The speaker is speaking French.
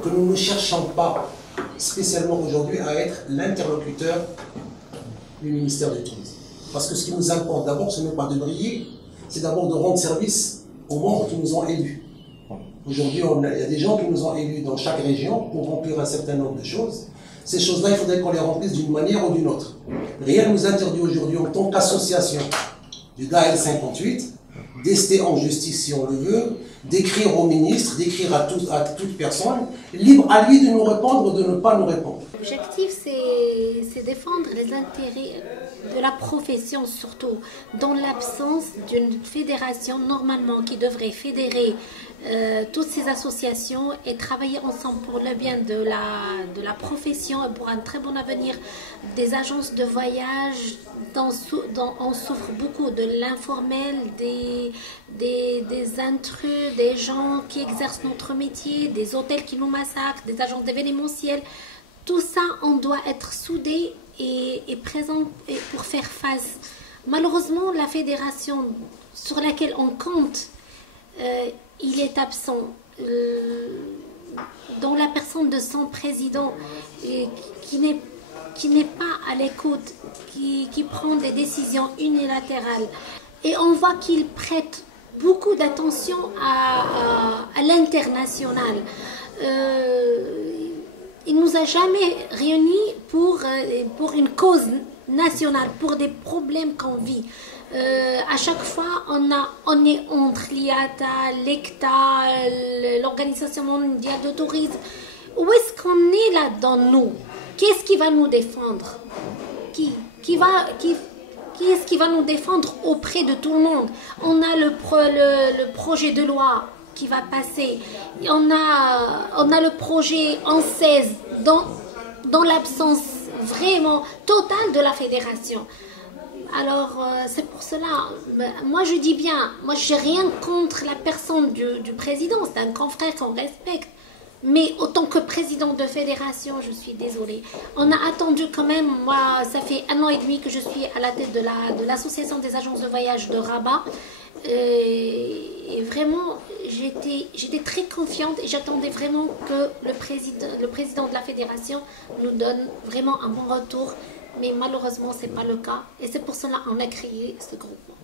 que nous ne cherchons pas spécialement aujourd'hui à être l'interlocuteur du ministère du Tourisme. Parce que ce qui nous importe d'abord, ce n'est pas de briller, c'est d'abord de rendre service aux membres qui nous ont élus. Aujourd'hui, il y a des gens qui nous ont élus dans chaque région pour remplir un certain nombre de choses. Ces choses-là, il faudrait qu'on les remplisse d'une manière ou d'une autre. Rien ne nous interdit aujourd'hui, en tant qu'association du GAEL 58, d'ester en justice si on le veut, d'écrire au ministre, d'écrire à toute personne, libre à lui de nous répondre ou de ne pas nous répondre. L'objectif, c'est défendre les intérêts de la profession, surtout dans l'absence d'une fédération normalement qui devrait fédérer toutes ces associations et travailler ensemble pour le bien de la profession et pour un très bon avenir des agences de voyage. On souffre beaucoup de l'informel, des intrus, des gens qui exercent notre métier, des hôtels qui nous massacrent, des agences d'événementiel. Tout ça, on doit être soudés et présents pour faire face. Malheureusement, la fédération sur laquelle on compte, il est absent. Dans la personne de son président, qui n'est pas à l'écoute, qui prend des décisions unilatérales. Et on voit qu'il prête beaucoup d'attention à l'international. Il ne nous a jamais réunis pour une cause nationale, pour des problèmes qu'on vit. À chaque fois, on est entre l'IATA, l'ECTA, l'Organisation mondiale de tourisme. Où est-ce qu'on est là-dedans, nous? Qu'est-ce qui va nous défendre? Qui est-ce qui va nous défendre auprès de tout le monde? On a le projet de loi qui va passer. On a le projet en 16 dans l'absence vraiment totale de la fédération. Alors, c'est pour cela, moi je dis bien, moi je n'ai rien contre la personne du président, c'est un confrère qu'on respecte. Mais autant que président de fédération, je suis désolée. On a attendu quand même, moi ça fait 1 an et demi que je suis à la tête de l'association des agences de voyage de Rabat. Et vraiment, j'étais très confiante et j'attendais vraiment que le président de la fédération nous donne vraiment un bon retour. Mais malheureusement, ce n'est pas le cas. Et c'est pour cela qu'on a créé ce groupement.